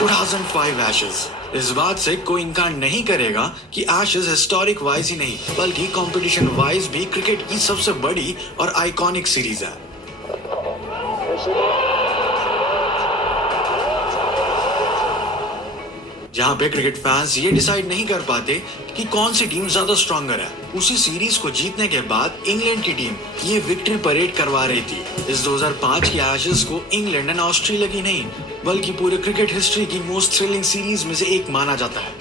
2005 Ashes. इस बात से कोई इनकार नहीं करेगा कि एशेज हिस्टोरिक वाइज ही नहीं बल्कि कंपटीशन वाइज भी क्रिकेट की सबसे बड़ी और आइकॉनिक सीरीज है। जहां पे क्रिकेट फैंस ये डिसाइड नहीं कर पाते कि कौन सी टीम ज्यादा स्ट्रॉन्गर है। उसी सीरीज को जीतने के बाद इंग्लैंड की टीम ये विक्ट्री परेड करवा रही थी। इस 2005 की एशेज को इंग्लैंड एंड ऑस्ट्रेलिया की नहीं बल्कि पूरे क्रिकेट हिस्ट्री की मोस्ट थ्रिलिंग सीरीज में से एक माना जाता है।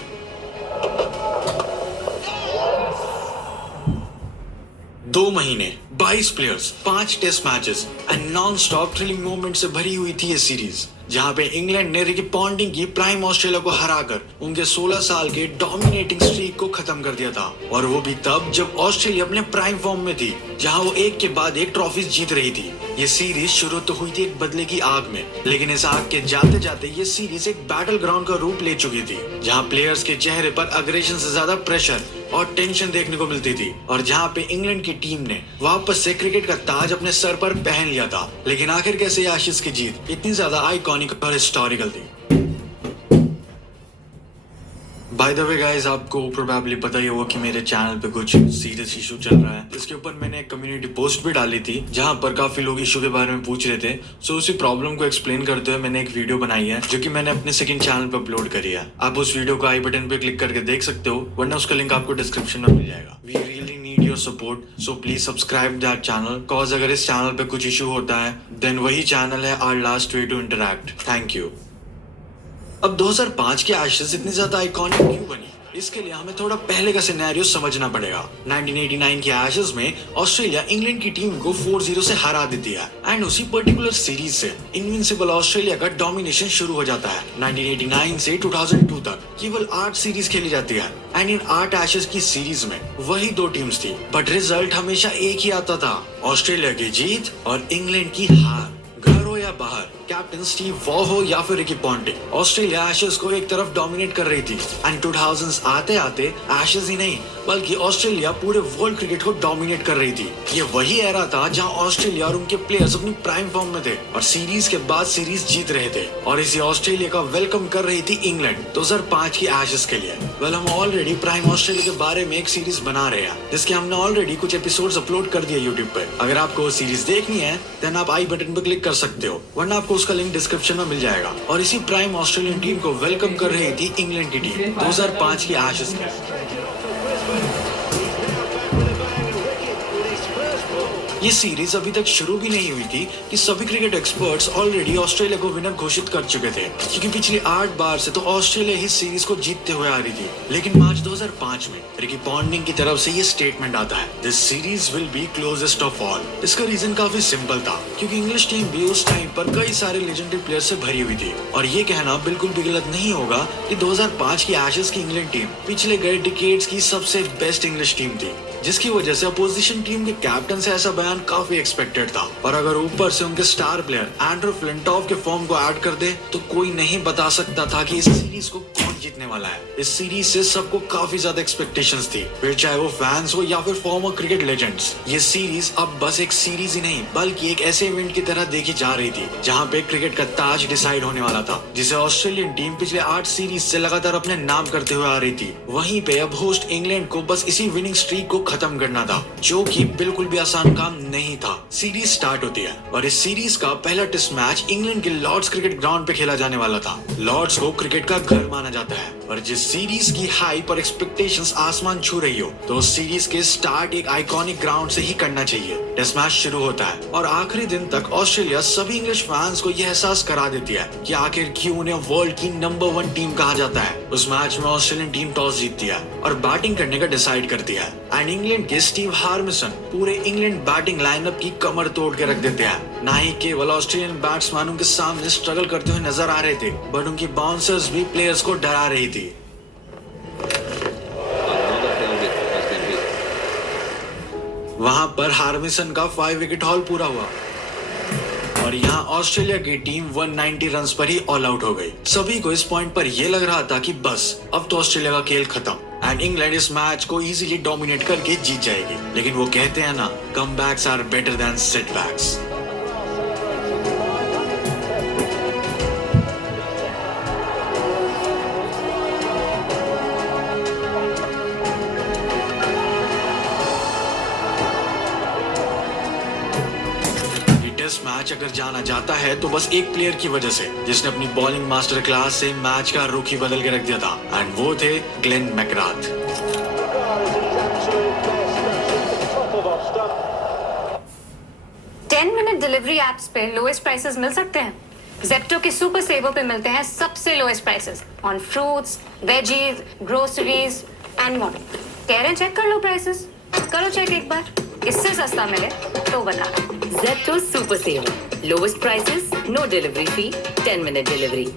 2 महीने, 22 players, 5 test matches and non stop thrilling moment से भरी हुई थी ये सीरीज, जहां पे इंग्लैंड ने रिकी पॉन्टिंग की प्राइम ऑस्ट्रेलिया को हराकर उनके 16 साल के डोमिनेटिंग स्ट्रीक को खत्म कर दिया था। और वो भी तब जब ऑस्ट्रेलिया अपने प्राइम फॉर्म में थी, जहां वो एक के बाद एक ट्रॉफीज जीत रही थी। ये सीरीज शुरू तो हुई थी एक बदले की आग में, लेकिन इस आग के जाते जाते ये सीरीज एक बैटल ग्राउंड का रूप ले चुकी थी, जहां प्लेयर्स के चेहरे पर अग्रेशन से ज्यादा प्रेशर और टेंशन देखने को मिलती थी, और जहां पे इंग्लैंड की टीम ने वापस से क्रिकेट का ताज अपने सर पर पहन लिया था। लेकिन आखिर कैसे एशेज की जीत इतनी ज्यादा आइकॉनिक और हिस्टोरिकल थी? बाय द वे गाइस, आपको प्रोबेबली पता ही होगा कि मेरे चैनल पे कुछ सीरियस इशू चल रहा है। इसके ऊपर मैंने एक कम्युनिटी पोस्ट भी डाली थी जहां पर काफी लोग इशू के बारे में पूछ रहे थे। सो उसी प्रॉब्लम को एक्सप्लेन करते हुए मैंने एक वीडियो बनाई है जो कि मैंने अपने सेकंड चैनल पे अपलोड करी है। आप उस वीडियो को आई बटन पे क्लिक करके देख सकते हो, वरना उसका लिंक आपको डिस्क्रिप्शन में मिल जाएगा। We really need your support, so please subscribe that channel, cause अगर इस चैनल पे कुछ इशू होता है देन वही चैनल है our last way to interact. Thank you. अब 2005 की एशेज इतनी ज्यादा आइकॉनिक क्यों बनी, इसके लिए हमें थोड़ा पहले का सिनेरियो समझना पड़ेगा। 1989 की एशेज में ऑस्ट्रेलिया इंग्लैंड की टीम को 4-0 से हरा देती है एंड उसी पर्टिकुलर सीरीज से इनविंसिबल ऑस्ट्रेलिया का डोमिनेशन शुरू हो जाता है। 1989 से 2002 तक केवल 8 सीरीज खेली जाती है एंड इन 8 एशेज की सीरीज में वही 2 टीम्स थी, बट रिजल्ट हमेशा एक ही आता था, ऑस्ट्रेलिया की जीत और इंग्लैंड की हार। घर हो या बाहर, कैप्टन स्टीव वॉ हो या फिर रिकी पॉन्टिंग, ऑस्ट्रेलिया एशेज को एक तरफ डोमिनेट कर रही थी एंड 2000s आते आते एशेज ही नहीं बल्कि ऑस्ट्रेलिया पूरे वर्ल्ड क्रिकेट को डोमिनेट कर रही थी। ये वही एरा था जहां ऑस्ट्रेलिया और उनके प्लेयर्स अपनी प्राइम फॉर्म में थे और सीरीज के बाद सीरीज जीत रहे थे, और इसी ऑस्ट्रेलिया का वेलकम कर रही थी इंग्लैंड 2005 की एशेज के लिए। वेल, हम ऑलरेडी प्राइम ऑस्ट्रेलिया के बारे में एक सीरीज बना रहे हैं जिसके हमने ऑलरेडी कुछ एपिसोड्स अपलोड कर दिए यूट्यूब पे। अगर आपको वो सीरीज देखनी है देन आप आई बटन पे क्लिक कर सकते हो, वरना आपको उसका लिंक डिस्क्रिप्शन में मिल जाएगा। और इसी प्राइम ऑस्ट्रेलियन टीम को वेलकम कर रही थी इंग्लैंड की टीम 2005 की एशेज में। ये सीरीज अभी तक शुरू भी नहीं हुई थी कि सभी क्रिकेट एक्सपर्ट्स ऑलरेडी ऑस्ट्रेलिया को विनर घोषित कर चुके थे, क्योंकि पिछली 8 बार से तो ऑस्ट्रेलिया ही सीरीज को जीतते हुए आ रही थी। लेकिन मार्च 2005 में रिकी पॉन्टिंग की तरफ से ये स्टेटमेंट आता है, this series will be closest of all. इसका रीजन काफी सिंपल था, क्योंकि इंग्लिश टीम भी उस टाइम पर कई सारे लेजेंडरी प्लेयर से भरी हुई थी, और ये कहना बिल्कुल भी गलत नहीं होगा कि 2005 की एशेज की इंग्लैंड टीम पिछले कई डिकेड्स की सबसे बेस्ट इंग्लिश टीम थी, जिसकी वजह से अपोजिशन टीम के कैप्टन से ऐसा बयान काफी एक्सपेक्टेड था। और अगर ऊपर से उनके स्टार प्लेयर एंड्रू फ्लिंटॉफ के फॉर्म को ऐड कर दे तो कोई नहीं बता सकता था कि इस सीरीज को कौन जीतने वाला है। इस सीरीज से सबको काफी ज्यादा एक्सपेक्टेशंस थी, फिर चाहे वो फैंस हो या फिर फॉर्मर क्रिकेट लेजेंड्स। ये सीरीज अब बस एक सीरीज ही नहीं बल्कि एक ऐसे इवेंट की तरह देखी जा रही थी जहाँ पे क्रिकेट का ताज डिसाइड होने वाला था, जिसे ऑस्ट्रेलियन टीम पिछले 8 सीरीज से लगातार अपने नाम करते हुए आ रही थी। वहीं पे अब होस्ट इंग्लैंड को बस इसी विनिंग स्ट्रीक को खत्म करना था, जो कि बिल्कुल भी आसान काम नहीं था। सीरीज स्टार्ट होती है और इस सीरीज का पहला टेस्ट मैच इंग्लैंड के लॉर्ड्स क्रिकेट ग्राउंड पे खेला जाने वाला था। लॉर्ड्स को क्रिकेट का घर माना जाता है, और जिस सीरीज की हाइप और एक्सपेक्टेशंस आसमान छू रही हो तो उस सीरीज के स्टार्ट एक आइकॉनिक ग्राउंड से ही करना चाहिए। टेस्ट मैच शुरू होता है और आखिरी दिन तक ऑस्ट्रेलिया सभी इंग्लिश फैंस को यह एहसास करा देती है कि आखिर क्यों उन्हें वर्ल्ड की नंबर 1 टीम कहा जाता है। उस मैच में ऑस्ट्रेलियन टीम टॉस जीतती है और बैटिंग करने का डिसाइड करती है एंड इंग्लैंड के स्टीव हार्मिसन पूरे इंग्लैंड बैटिंग लाइनअप की कमर तोड़ के रख देते हैं। ना ही केवल ऑस्ट्रेलियन बैट्समैनों के सामने स्ट्रगल करते हुए नजर आ रहे थे, बट उनकी बाउंसर्स भी प्लेयर्स को डरा रही थी। वहां पर हार्मिसन का 5 विकेट हॉल पूरा हुआ और यहाँ ऑस्ट्रेलिया की टीम 190 रन्स पर ही ऑल आउट हो गई। सभी को इस पॉइंट पर यह लग रहा था कि बस अब तो ऑस्ट्रेलिया का खेल खत्म एंड इंग्लैंड इस मैच को इजीली डोमिनेट करके जीत जाएगी। लेकिन वो कहते हैं ना, comebacks are better than setbacks. Test match अगर जाना जाता है तो बस एक प्लेयर की वजह से, जिसने अपनी बॉलिंग मास्टर क्लास से मैच का रुख ही बदल के रख दिया था, एंड वो थे Glenn McGrath. 10-minute delivery apps पे लोएस्ट प्राइसेस मिल सकते हैं। जेप्टो के सुपर सेवर पे मिलते हैं सबसे lowest prices on fruits, veggies, groceries and more. कह रहे हैं चेक कर लो प्राइसेस, करो चेक एक बार, इससे सस्ता मिले तो बता। Zepto Super Saver. Lowest prices, no delivery fee, 10-minute delivery.